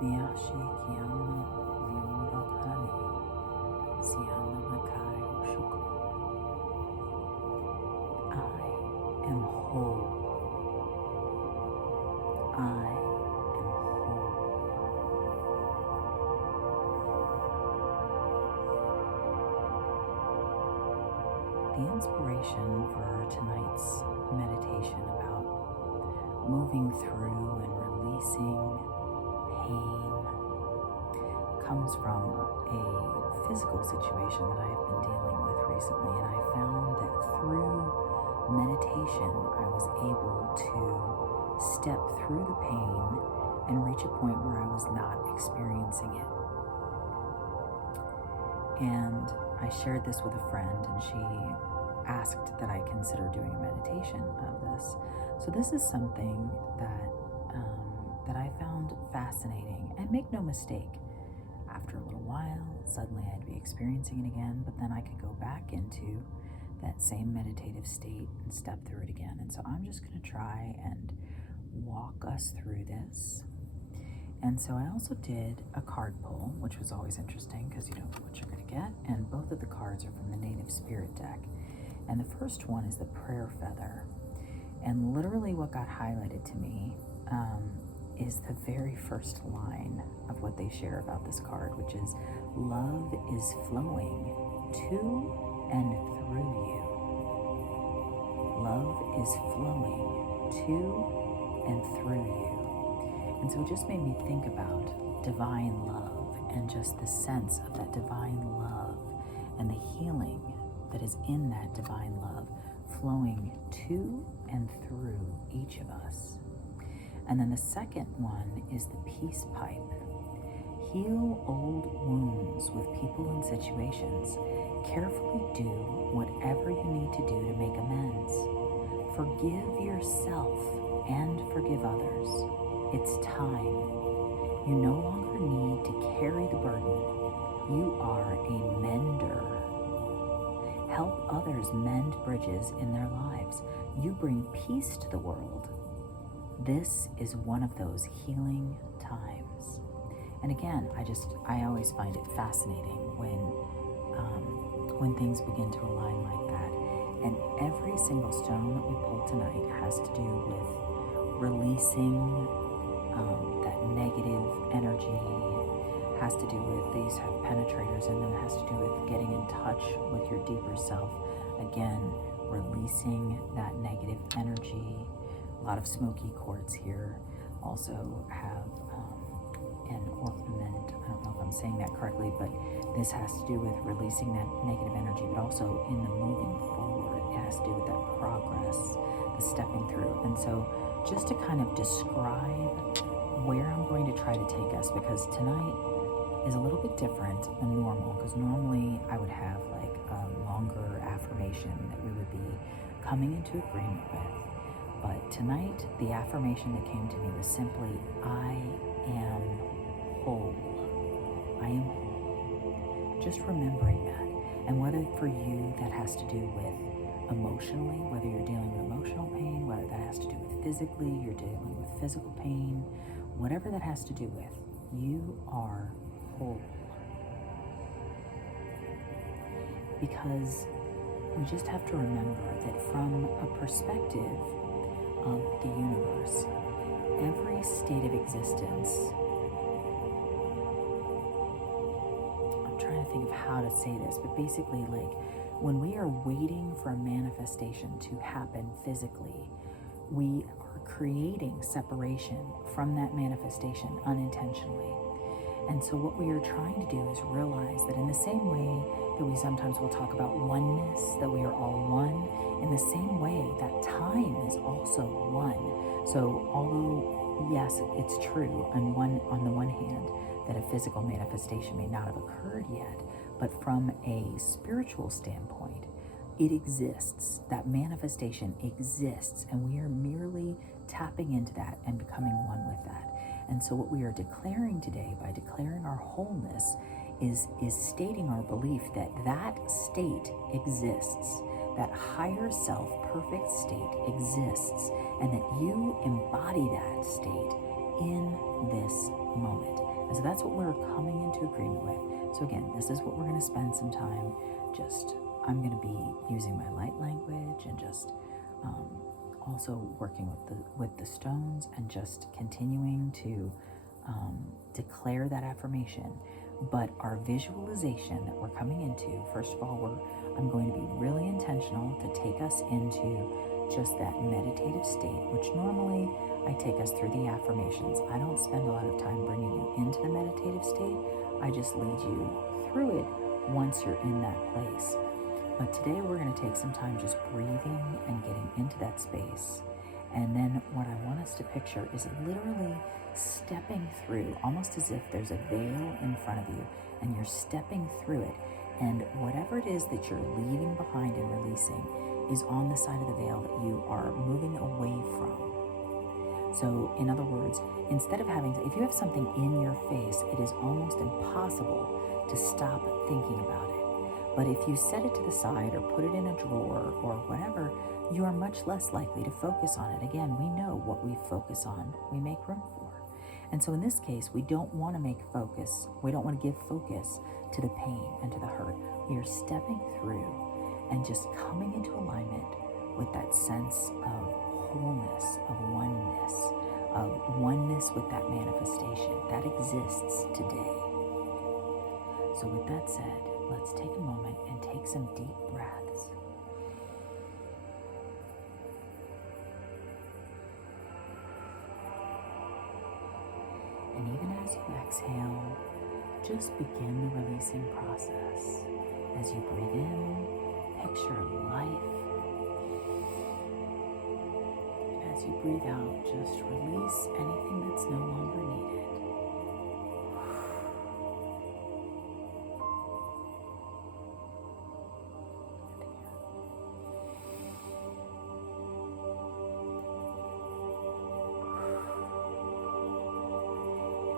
Miyashi Kiyama Yurapani Siana Makai Shuko. I am whole. I am whole. The inspiration for tonight's meditation about moving through and releasing pain comes from a physical situation that I've been dealing with recently, and I found that through meditation I was able to step through the pain and reach a point where I was not experiencing it. And I shared this with a friend, and she asked that I consider doing a meditation of this. So this is something that I found fascinating. And make no mistake, after a little while, suddenly I'd be experiencing it again, but then I could go back into that same meditative state and step through it again. And so I'm just going to try and walk us through this. And so I also did a card pull, which was always interesting because you don't know what you're going to get. And both of the cards are from the Native Spirit deck. And the first one is the prayer feather. And literally what got highlighted to me is the very first line of what they share about this card, which is, love is flowing to and through you. Love is flowing to and through you. And so it just made me think about divine love and just the sense of that divine love and the healing that is in that divine love flowing to and through each of us. And then the second one is the peace pipe. Heal old wounds with people and situations. Carefully do whatever you need to do to make amends. Forgive yourself and forgive others. It's time. You no longer need to carry the burden. You are a mender. Help others mend bridges in their lives. You bring peace to the world. This is one of those healing times. And again, I always find it fascinating when things begin to align like that. And every single stone that we pull tonight has to do with releasing that negative energy, has to do with, these have penetrators in them, it has to do with getting in touch with your deeper self. Again, releasing that negative energy. A lot of Smoky Quartz here also have an ornament. I don't know if I'm saying that correctly, but this has to do with releasing that negative energy, but also in the moving forward, it has to do with that progress, the stepping through. And so just to kind of describe where I'm going to try to take us, because tonight is a little bit different than normal, because normally I would have like a longer affirmation that we would be coming into agreement with. But tonight, the affirmation that came to me was simply, I am whole. I am whole. Just remembering that. And whether for you that has to do with emotionally, whether you're dealing with emotional pain, whether that has to do with physically, you're dealing with physical pain, whatever that has to do with, you are whole. Because we just have to remember that from a perspective of the universe, every state of existence, I'm trying to think of how to say this, but basically, like, when we are waiting for a manifestation to happen physically, we are creating separation from that manifestation unintentionally. And so what we are trying to do is realize that in the same way that we sometimes will talk about oneness, that we are all one, in the same way that time is also one. So although, yes, it's true on the one hand that a physical manifestation may not have occurred yet, but from a spiritual standpoint, it exists. That manifestation exists, and we are merely tapping into that and becoming one with that. And so what we are declaring today, by declaring our wholeness, is stating our belief that that state exists, that higher self, perfect state exists, and that you embody that state in this moment. And so that's what we're coming into agreement with. So again, this is what we're going to spend some time I'm going to be using my light language and just also working with the stones and just continuing to declare that affirmation. But our visualization that we're coming into, first of all, I'm going to be really intentional to take us into just that meditative state, which normally I take us through the affirmations. I don't spend a lot of time bringing you into the meditative state. I just lead you through it once you're in that place. But today we're going to take some time just breathing and getting into that space. And then what I want us to picture is literally stepping through, almost as if there's a veil in front of you and you're stepping through it. And whatever it is that you're leaving behind and releasing is on the side of the veil that you are moving away from. So in other words, instead of if you have something in your face, it is almost impossible to stop thinking about it. But if you set it to the side or put it in a drawer or whatever, you are much less likely to focus on it. Again, we know what we focus on, we make room for. And so in this case, we don't want to we don't want to give focus to the pain and to the hurt. We are stepping through and just coming into alignment with that sense of wholeness, of oneness with that manifestation that exists today. So with that said, let's take a moment and take some deep breaths. And even as you exhale, just begin the releasing process. As you breathe in, picture life. As you breathe out, just release anything that's no longer needed.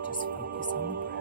Just focus on the breath.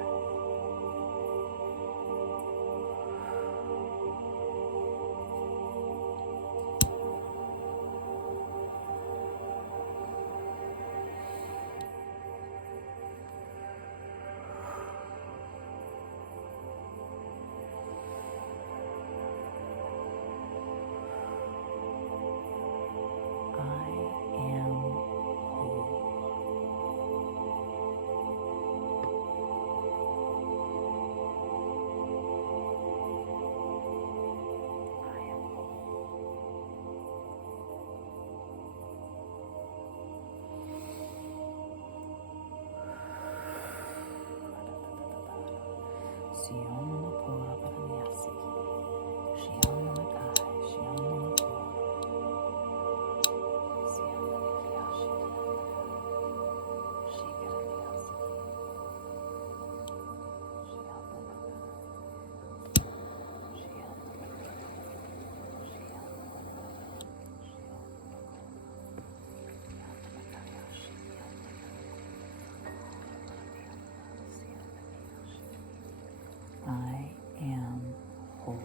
I am whole.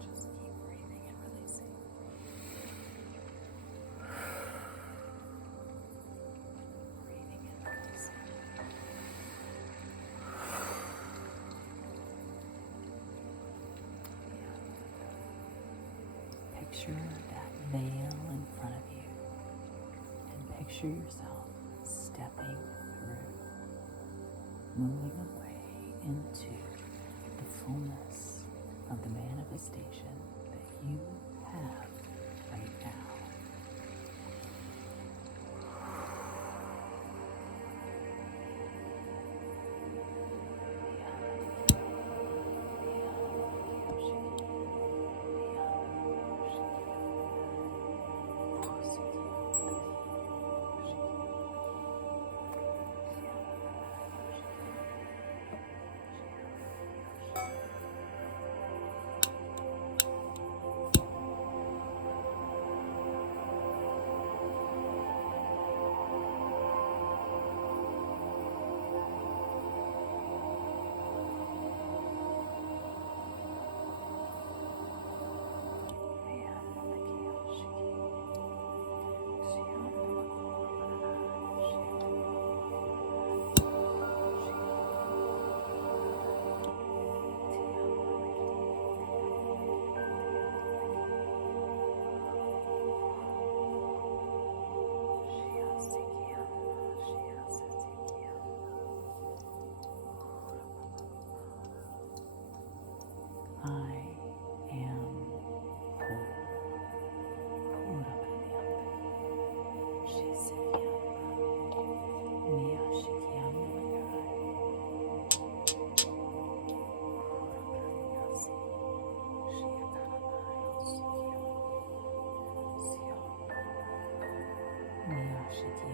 Just keep breathing and releasing. Breathing and releasing. Picture that veil in front of you. Picture yourself stepping through, moving away into the fullness of the manifestation that you have right now. Stand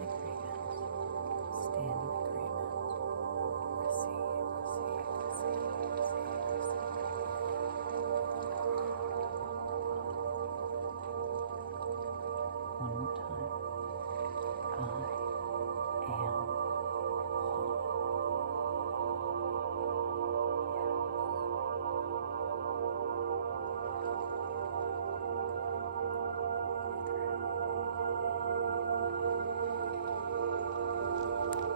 like